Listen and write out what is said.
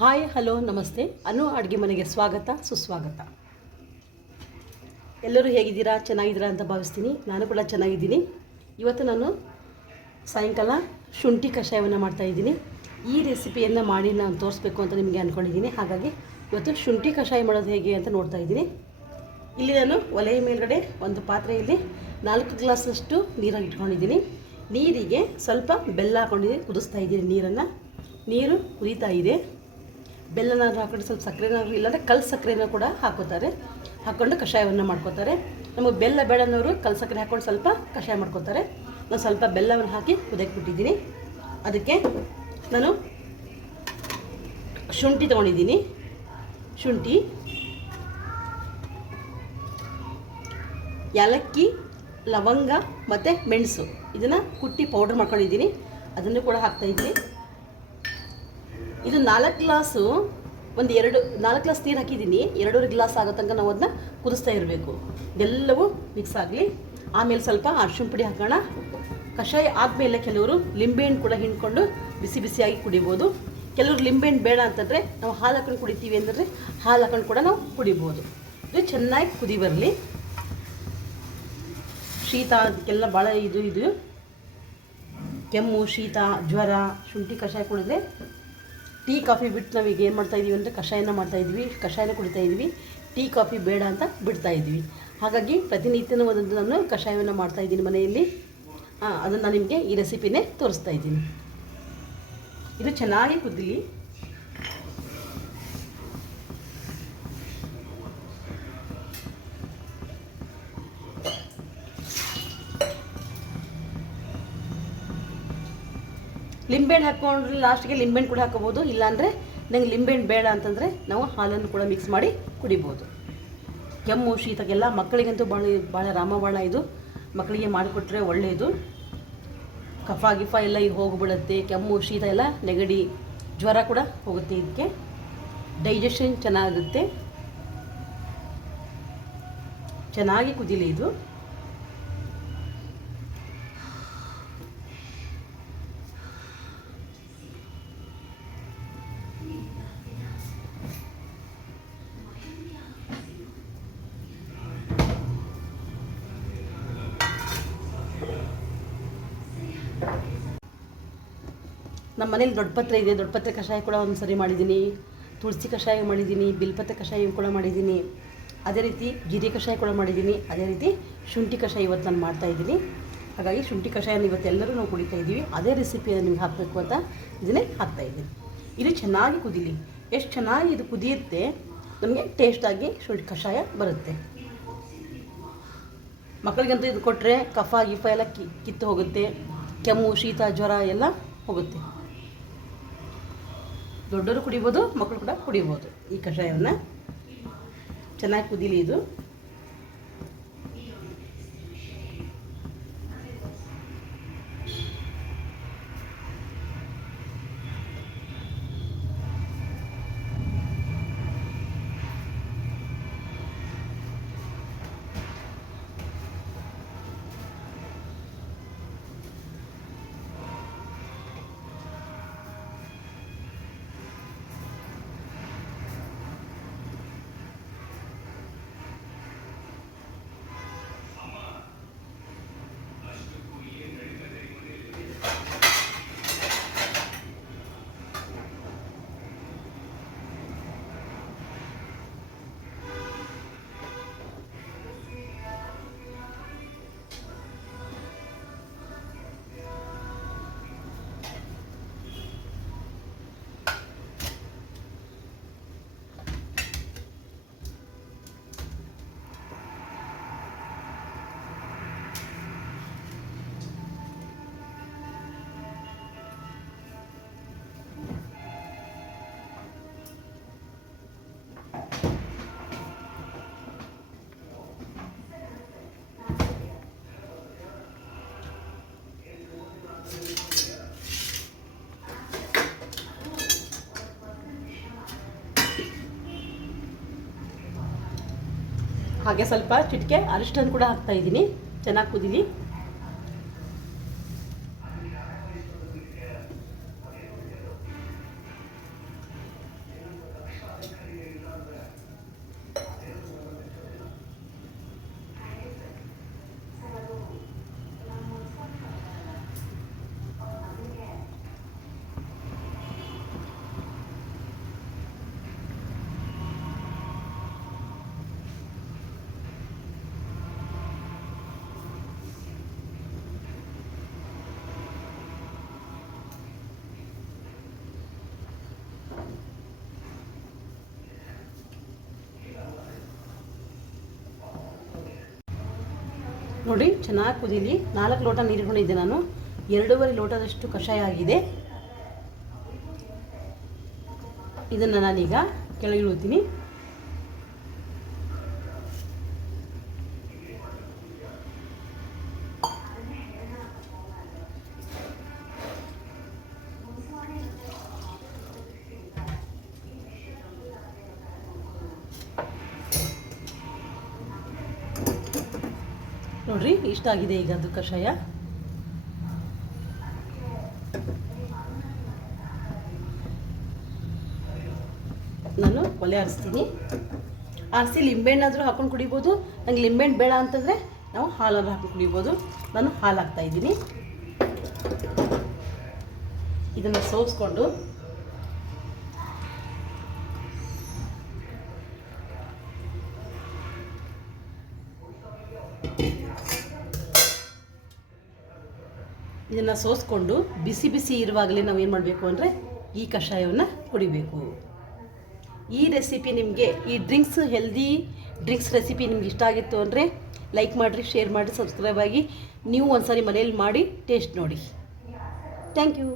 Hi hello ನಮಸ್ತೆ. ಅನು ಅಡುಗೆ ಮನೆಗೆ ಸ್ವಾಗತ ಸುಸ್ವಾಗತ. ಎಲ್ಲರೂ ಹೇಗಿದ್ದೀರಾ? ಚೆನ್ನಾಗಿದ್ದೀರಾ ಅಂತ ಭಾವಿಸ್ತೀನಿ. ನಾನು ಕೂಡ ಚೆನ್ನಾಗಿದ್ದೀನಿ. ಇವತ್ತು ನಾನು ಸಾಯಂಕಾಲ ಶುಂಠಿ ಕಷಾಯವನ್ನು ಮಾಡ್ತಾಯಿದ್ದೀನಿ. ಈ ರೆಸಿಪಿಯನ್ನು ಮಾಡಿ ನಾನು ತೋರಿಸ್ಬೇಕು ಅಂತ ನಿಮಗೆ ಅಂದ್ಕೊಂಡಿದ್ದೀನಿ. ಹಾಗಾಗಿ ಇವತ್ತು ಶುಂಠಿ ಕಷಾಯ ಮಾಡೋದು ಹೇಗೆ ಅಂತ ನೋಡ್ತಾ ಇದ್ದೀನಿ. ಇಲ್ಲಿ ನಾನು ಒಲೆಯ ಮೇಲ್ಗಡೆ ಒಂದು ಪಾತ್ರೆಯಲ್ಲಿ 4 ಗ್ಲಾಸಷ್ಟು ನೀರನ್ನು ಇಟ್ಕೊಂಡಿದ್ದೀನಿ. ನೀರಿಗೆ ಸ್ವಲ್ಪ ಬೆಲ್ಲ ಹಾಕೊಂಡಿದ್ದೀನಿ, ಕುದಿಸ್ತಾ ಇದ್ದೀನಿ ನೀರನ್ನು. ನೀರು ಉರಿತಾ ಇದೆ. ಬೆಲ್ಲನಾದ್ರೂ ಹಾಕೊಂಡು ಸ್ವಲ್ಪ ಸಕ್ಕರೆನಾದ್ರೂ ಇಲ್ಲಾಂದರೆ ಕಲ್ಲು ಸಕ್ಕರೆನ ಕೂಡ ಹಾಕ್ಕೊಂಡು ಕಷಾಯವನ್ನು ಮಾಡ್ಕೋತಾರೆ. ನಮಗೆ ಬೆಲ್ಲ ಬೇಡನವರು ಕಲ್ಲು ಸಕ್ಕರೆ ಹಾಕ್ಕೊಂಡು ಸ್ವಲ್ಪ ಕಷಾಯ ಮಾಡ್ಕೋತಾರೆ. ನಾನು ಸ್ವಲ್ಪ ಬೆಲ್ಲವನ್ನು ಹಾಕಿ ಕುದಿಯಕ್ಕೆ ಬಿಟ್ಟಿದ್ದೀನಿ. ಅದಕ್ಕೆ ನಾನು ಶುಂಠಿ ತೊಗೊಂಡಿದ್ದೀನಿ. ಶುಂಠಿ, ಏಲಕ್ಕಿ, ಲವಂಗ ಮತ್ತು ಮೆಣಸು ಇದನ್ನು ಕುಟ್ಟಿ ಪೌಡ್ರ್ ಮಾಡ್ಕೊಂಡಿದ್ದೀನಿ. ಅದನ್ನು ಕೂಡ ಹಾಕ್ತಾಯಿದ್ದೀನಿ. ಇದು 4 ಗ್ಲಾಸು 4 ಗ್ಲಾಸ್ ನೀರು ಹಾಕಿದ್ದೀನಿ. 2.5 ಗ್ಲಾಸ್ ಆಗೋ ತನಕ ನಾವು ಅದನ್ನ ಕುದಿಸ್ತಾ ಇರಬೇಕು. ಎಲ್ಲವೂ ಮಿಕ್ಸ್ ಆಗಲಿ. ಆಮೇಲೆ ಸ್ವಲ್ಪ ಅರಿಶಿನ ಪುಡಿ ಹಾಕೋಣ. ಕಷಾಯ ಆದಮೇಲೆ ಕೆಲವರು ಲಿಂಬೆಹಣ್ಣು ಕೂಡ ಹಿಂಡ್ಕೊಂಡು ಬಿಸಿ ಬಿಸಿಯಾಗಿ ಕುಡಿಬೋದು. ಕೆಲವರು ಲಿಂಬೆಹಣ್ಣು ಬೇಡ ಅಂತಂದರೆ ನಾವು ಹಾಲು ಹಾಕೊಂಡು ಕುಡಿತೀವಿ ಅಂತಂದರೆ ಹಾಲು ಹಾಕೊಂಡು ಕೂಡ ನಾವು ಕುಡಿಬೋದು. ಇದು ಚೆನ್ನಾಗಿ ಕುದಿ ಬರಲಿ. ಶೀತ ಅದಕ್ಕೆಲ್ಲ ಭಾಳ ಇದು ಕೆಮ್ಮು, ಶೀತ, ಜ್ವರ, ಶುಂಠಿ ಕಷಾಯ ಕುಡಿದ್ರೆ ಟೀ ಕಾಫಿ ಬಿಟ್ಟು ನಾವೀಗ ಏನು ಮಾಡ್ತಾಯಿದ್ದೀವಿ ಅಂದರೆ ಕಷಾಯನ ಮಾಡ್ತಾಯಿದ್ವಿ, ಕಷಾಯನ ಕುಡಿತಾಯಿದ್ವಿ. ಟೀ ಕಾಫಿ ಬೇಡ ಅಂತ ಬಿಡ್ತಾಯಿದ್ವಿ. ಹಾಗಾಗಿ ಪ್ರತಿನಿತ್ಯನೂ ಒಂದೊಂದು ನಾನು ಕಷಾಯವನ್ನು ಮಾಡ್ತಾಯಿದ್ದೀನಿ ಮನೆಯಲ್ಲಿ. ಅದನ್ನು ನಾನು ನಿಮಗೆ ಈ ರೆಸಿಪಿನೇ ತೋರಿಸ್ತಾ ಇದ್ದೀನಿ. ಇದು ಚೆನ್ನಾಗಿ ಕುದಿಲಿ. ಲಿಂಬೆಹಣ್ಣು ಹಾಕ್ಕೊಂಡ್ರೆ ಲಾಸ್ಟಿಗೆ ಲಿಂಬೆಹಣ್ಣು ಕೂಡ ಹಾಕೋಬೋದು. ಇಲ್ಲಾಂದರೆ ನಂಗೆ ಲಿಂಬೆಹಣ್ಣು ಬೇಡ ಅಂತಂದರೆ ನಾವು ಹಾಲನ್ನು ಕೂಡ ಮಿಕ್ಸ್ ಮಾಡಿ ಕುಡಿಬೋದು. ಕೆಮ್ಮು ಶೀತಕ್ಕೆಲ್ಲ ಮಕ್ಕಳಿಗಂತೂ ಭಾಳ ರಾಮಬಾಣ. ಇದು ಮಕ್ಕಳಿಗೆ ಮಾಡಿಕೊಟ್ರೆ ಒಳ್ಳೆಯದು. ಕಫ ಗಿಫ ಎಲ್ಲ ಈಗ ಹೋಗಿಬಿಡುತ್ತೆ. ಕೆಮ್ಮು ಶೀತ ಎಲ್ಲ ನೆಗಡಿ ಜ್ವರ ಕೂಡ ಹೋಗುತ್ತೆ. ಇದಕ್ಕೆ ಡೈಜೆಷನ್ ಚೆನ್ನಾಗುತ್ತೆ. ಚೆನ್ನಾಗಿ ಕುದಿಲಿ ಇದು. ನಮ್ಮ ಮನೇಲಿ ದೊಡ್ಡಪತ್ರೆ ಇದೆ. ದೊಡ್ಡಪತ್ರೆ ಕಷಾಯ ಕೂಡ ಒಂದು ಸರಿ ಮಾಡಿದ್ದೀನಿ. ತುಳಸಿ ಕಷಾಯ ಮಾಡಿದ್ದೀನಿ. ಬಿಲ್ಪತ್ರೆ ಕಷಾಯ ಕೂಡ ಮಾಡಿದ್ದೀನಿ. ಅದೇ ರೀತಿ ಜೀರಿಗೆ ಕಷಾಯ ಕೂಡ ಮಾಡಿದ್ದೀನಿ. ಅದೇ ರೀತಿ ಶುಂಠಿ ಕಷಾಯ ಇವತ್ತು ನಾನು ಮಾಡ್ತಾಯಿದ್ದೀನಿ. ಹಾಗಾಗಿ ಶುಂಠಿ ಕಷಾಯನ ಇವತ್ತೆಲ್ಲರೂ ನಾವು ಕುಡಿತಾ ಇದ್ದೀವಿ. ಅದೇ ರೆಸಿಪಿಯನ್ನು ನಿಮ್ಗೆ ಹಾಕಬೇಕು ಅಂತ ಇದನ್ನೇ ಹಾಕ್ತಾಯಿದ್ದೀನಿ. ಇದು ಚೆನ್ನಾಗಿ ಕುದೀಲಿ. ಎಷ್ಟು ಚೆನ್ನಾಗಿ ಇದು ಕುದಿಯುತ್ತೆ ನಮಗೆ ಟೇಸ್ಟಾಗಿ ಶುಂಠಿ ಕಷಾಯ ಬರುತ್ತೆ. ಮಕ್ಕಳಿಗಂತೂ ಇದು ಕೊಟ್ಟರೆ ಕಫ ಗಿಫ ಎಲ್ಲ ಕಿತ್ತು ಹೋಗುತ್ತೆ. ಕೆಮ್ಮು ಶೀತ ಜ್ವರ ಎಲ್ಲ ಹೋಗುತ್ತೆ. ದೊಡ್ಡವರು ಕುಡಿಬೋದು, ಮಕ್ಕಳು ಕೂಡ ಕುಡಿಬೋದು. ಈ ಕಷಾಯವನ್ನು ಚೆನ್ನಾಗಿ ಕುದೀಲಿ ಇದು. ಹಾಗೆ ಸ್ವಲ್ಪ ಚಿಟಿಕೆ ಅರಿಶಿನ ಕೂಡ ಹಾಕ್ತಾ ಇದ್ದೀನಿ. ಚೆನ್ನಾಗಿ ಕುದೀಲಿ. ನೋಡಿ ಚೆನ್ನಾಗಿ ಕುದೀಲಿ. 4 ಲೋಟ ನೀರು ಇಟ್ಕೊಂಡಿದ್ದೆ ನಾನು. 2.5 ಲೋಟದಷ್ಟು ಕಷಾಯ ಆಗಿದೆ. ಇದನ್ನು ನಾನೀಗ ಕೆಳಗಿಡುತ್ತೀನಿ. ನೋಡ್ರಿ ಇಷ್ಟ ಆಗಿದೆ ಈಗ ಅದು ಕಷಾಯ. ನಾನು ಒಲೆ ಆರಿಸ್ತೀನಿ. ಆರಿಸಿ ಲಿಂಬೆಹಣ್ಣಾದರೂ ಹಾಕೊಂಡು ಕುಡಿಬೋದು. ನಂಗೆ ಲಿಂಬೆಹಣ್ಣು ಬೇಡ ಅಂತಂದರೆ ನಾವು ಹಾಲನ್ನು ಹಾಕಿ ಕುಡಿಬೋದು. ನಾನು ಹಾಲು ಹಾಕ್ತಾಯಿದ್ದೀನಿ. ಇದನ್ನು ಸೋಸ್ಕೊಂಡು ಇದನ್ನು ಸೋಸ್ಕೊಂಡು ಬಿಸಿ ಬಿಸಿ ಇರುವಾಗಲೇ ನಾವು ಏನು ಮಾಡಬೇಕು ಅಂದರೆ ಈ ಕಷಾಯವನ್ನು ಕುಡಿಬೇಕು. ಈ ರೆಸಿಪಿ ನಿಮಗೆ, ಈ ಡ್ರಿಂಕ್ಸ್, ಹೆಲ್ದಿ ಡ್ರಿಂಕ್ಸ್ ರೆಸಿಪಿ ನಿಮ್ಗೆ ಇಷ್ಟ ಆಗಿತ್ತು ಅಂದರೆ ಲೈಕ್ ಮಾಡಿರಿ, ಶೇರ್ ಮಾಡಿ, ಸಬ್ಸ್ಕ್ರೈಬ್ ಆಗಿ. ನೀವು ಒಂದ್ಸರಿ ಮನೇಲಿ ಮಾಡಿ ಟೇಸ್ಟ್ ನೋಡಿ. Thank you.